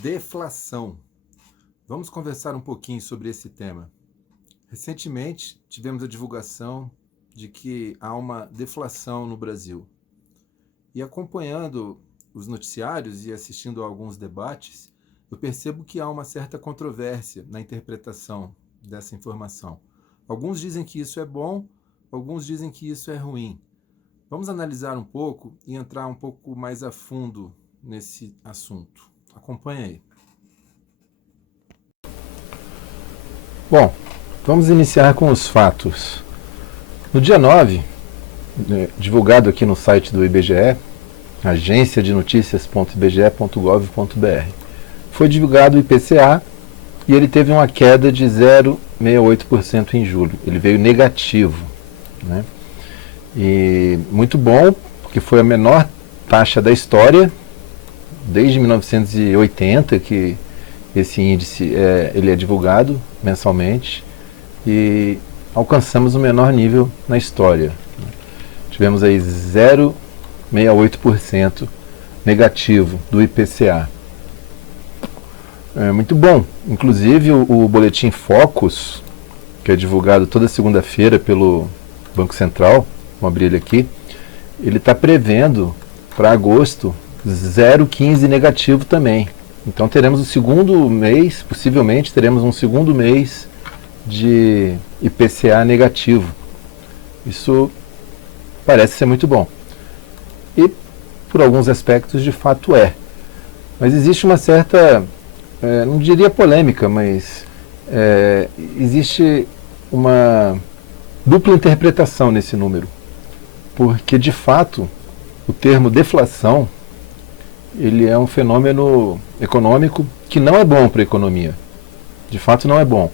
Deflação. Vamos conversar um pouquinho sobre esse tema. Recentemente, tivemos a divulgação de que há uma deflação no Brasil. E acompanhando os noticiários e assistindo a alguns debates, eu percebo que há uma certa controvérsia na interpretação dessa informação. Alguns dizem que isso é bom, alguns dizem que isso é ruim. Vamos analisar um pouco e entrar um pouco mais a fundo nesse assunto. Acompanhe aí. Bom, vamos iniciar com os fatos. No dia 9, divulgado aqui no site do IBGE, agência de noticias.ibge.gov.br, foi divulgado o IPCA e ele teve uma queda de 0,68% em julho. Ele veio negativo, né? E muito bom, porque foi a menor taxa da história, desde 1980 que esse índice ele é divulgado mensalmente e alcançamos o menor nível na história. Tivemos aí 0,68% negativo do IPCA. É muito bom. Inclusive o boletim Focus, que é divulgado toda segunda-feira pelo Banco Central, vamos abrir ele aqui, ele está prevendo para agosto 0,15 negativo também. Então teremos o segundo mês, possivelmente teremos um segundo mês de IPCA negativo. Isso parece ser muito bom. E por alguns aspectos de fato é. Mas existe uma certa, não diria polêmica, mas existe uma dupla interpretação nesse número. Porque de fato o termo deflação ele é um fenômeno econômico que não é bom para a economia. De fato não é bom.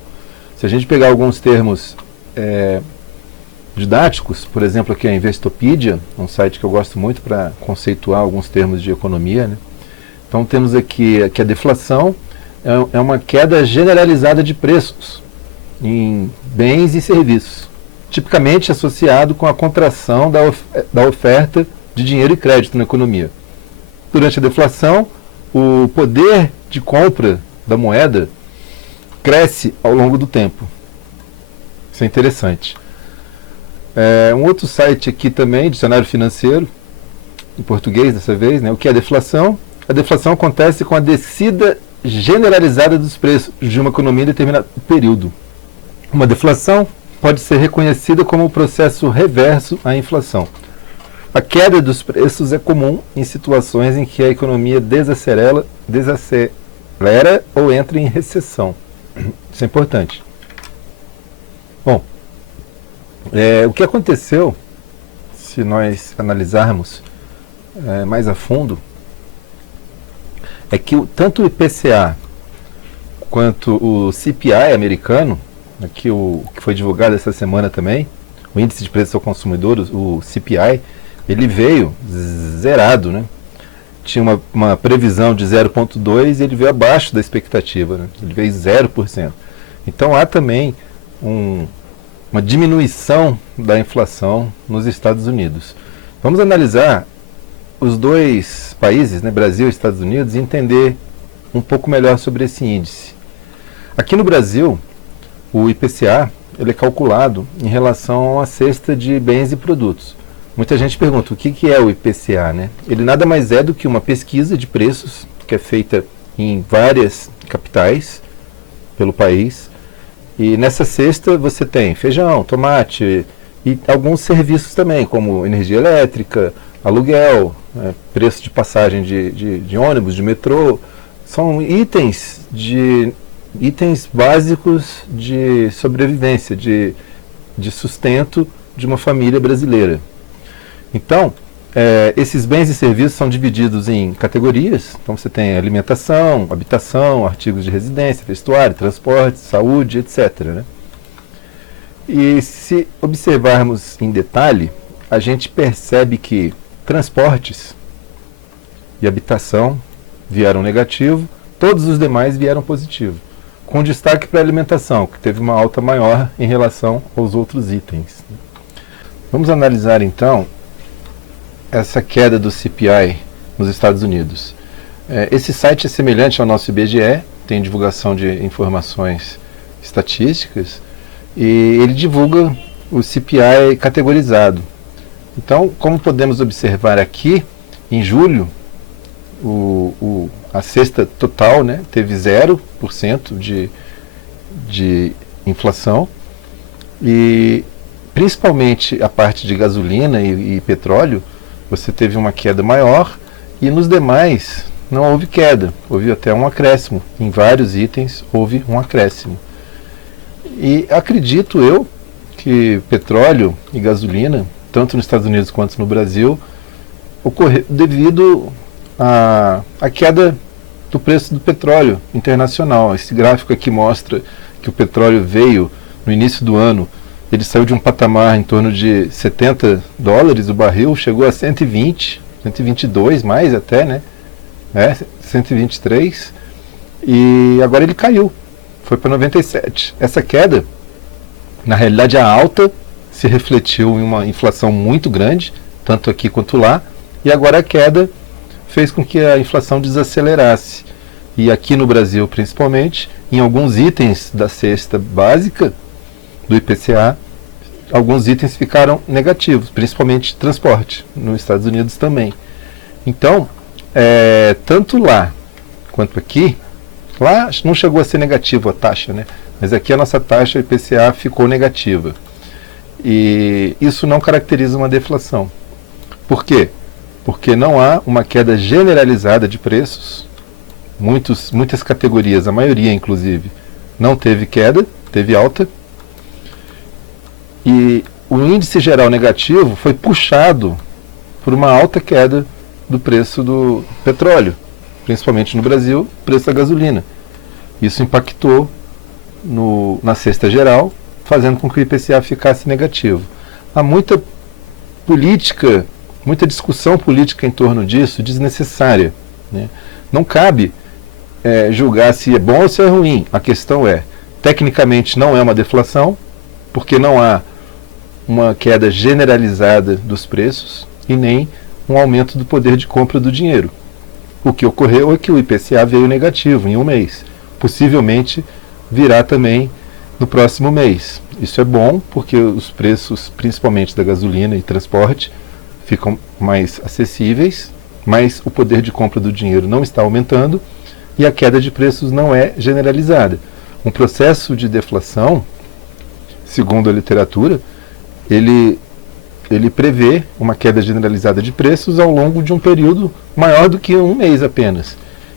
Se a gente pegar alguns termos didáticos, por exemplo aqui a Investopedia, um site que eu gosto muito para conceituar alguns termos de economia, né? Então temos aqui que a deflação é uma queda generalizada de preços em bens e serviços, tipicamente associado com a contração da oferta de dinheiro e crédito na economia. Durante a deflação, o poder de compra da moeda cresce ao longo do tempo. Isso é interessante. Um outro site aqui também, Dicionário Financeiro, em português dessa vez, né? O que é deflação? A deflação acontece com a descida generalizada dos preços de uma economia em determinado período. Uma deflação pode ser reconhecida como o processo reverso à inflação. A queda dos preços é comum em situações em que a economia desacelera ou entra em recessão. Isso é importante. Bom, o que aconteceu, se nós analisarmos mais a fundo, é que tanto o IPCA quanto o CPI americano, aqui o que foi divulgado essa semana também, o Índice de Preços ao Consumidor, o CPI, ele veio zerado, né? Tinha uma previsão de 0,2% e ele veio abaixo da expectativa, né? Ele veio 0%. Então há também uma diminuição da inflação nos Estados Unidos. Vamos analisar os dois países, né, Brasil e Estados Unidos, e entender um pouco melhor sobre esse índice. Aqui no Brasil, o IPCA ele é calculado em relação à cesta de bens e produtos. Muita gente pergunta o que é o IPCA, né? Ele nada mais é do que uma pesquisa de preços que é feita em várias capitais pelo país. E nessa cesta você tem feijão, tomate e alguns serviços também, como energia elétrica, aluguel, preço de passagem de ônibus, de metrô. São itens básicos de sobrevivência, de sustento de uma família brasileira. Então, esses bens e serviços são divididos em categorias. Então você tem alimentação, habitação, artigos de residência, vestuário, transporte, saúde, etc., né? E se observarmos em detalhe, a gente percebe que transportes e habitação vieram negativo, todos os demais vieram positivo, com destaque para a alimentação, que teve uma alta maior em relação aos outros itens. Vamos analisar então essa queda do CPI nos Estados Unidos. Esse site é semelhante ao nosso IBGE, tem divulgação de informações estatísticas, e ele divulga o CPI categorizado. Então, como podemos observar aqui, em julho, a cesta total, né, teve 0% de inflação, e principalmente a parte de gasolina e petróleo, você teve uma queda maior, e nos demais não houve queda, houve até um acréscimo. Em vários itens houve um acréscimo. E acredito eu que petróleo e gasolina, tanto nos Estados Unidos quanto no Brasil, ocorreu devido à queda do preço do petróleo internacional. Esse gráfico aqui mostra que o petróleo veio no início do ano, ele saiu de um patamar em torno de $70 o barril, chegou a 120, 122 mais até, né? 123, e agora ele caiu, foi para 97. Essa queda, na realidade a alta, se refletiu em uma inflação muito grande, tanto aqui quanto lá, e agora a queda fez com que a inflação desacelerasse. E aqui no Brasil, principalmente, em alguns itens da cesta básica do IPCA, alguns itens ficaram negativos, principalmente transporte, nos Estados Unidos também. Então, tanto lá quanto aqui, lá não chegou a ser negativo a taxa, né? Mas aqui a nossa taxa IPCA ficou negativa. E isso não caracteriza uma deflação. Por quê? Porque não há uma queda generalizada de preços. Muitas categorias, a maioria inclusive, não teve queda, teve alta. E o índice geral negativo foi puxado por uma alta queda do preço do petróleo, principalmente no Brasil, o preço da gasolina. Isso impactou na cesta geral, fazendo com que o IPCA ficasse negativo. Há muita política, muita discussão política em torno disso, desnecessária, né? Não cabe julgar se é bom ou se é ruim. A questão é, tecnicamente não é uma deflação, porque não há uma queda generalizada dos preços e nem um aumento do poder de compra do dinheiro. O que ocorreu é que o IPCA veio negativo em um mês. Possivelmente virá também no próximo mês. Isso é bom porque os preços, principalmente da gasolina e transporte, ficam mais acessíveis, mas o poder de compra do dinheiro não está aumentando e a queda de preços não é generalizada. Um processo de deflação, segundo a literatura, ele prevê uma queda generalizada de preços ao longo de um período maior do que um mês apenas.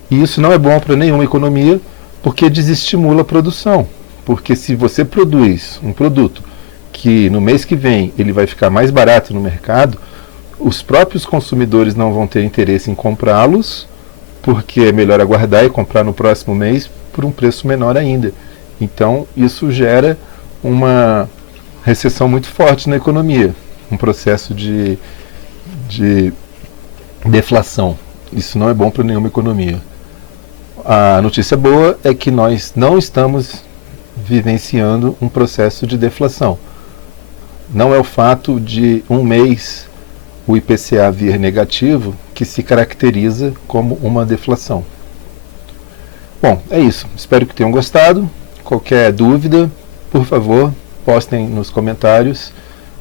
E isso não é bom para nenhuma economia, porque desestimula a produção. Porque se você produz um produto que no mês que vem ele vai ficar mais barato no mercado, os próprios consumidores não vão ter interesse em comprá-los, porque é melhor aguardar e comprar no próximo mês por um preço menor ainda. Então isso gera uma recessão muito forte na economia, um processo de deflação. Isso não é bom para nenhuma economia. A notícia boa é que nós não estamos vivenciando um processo de deflação. Não é o fato de um mês o IPCA vir negativo que se caracteriza como uma deflação. Bom, é isso. Espero que tenham gostado. Qualquer dúvida, por favor, postem nos comentários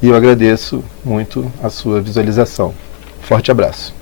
e eu agradeço muito a sua visualização. Forte abraço.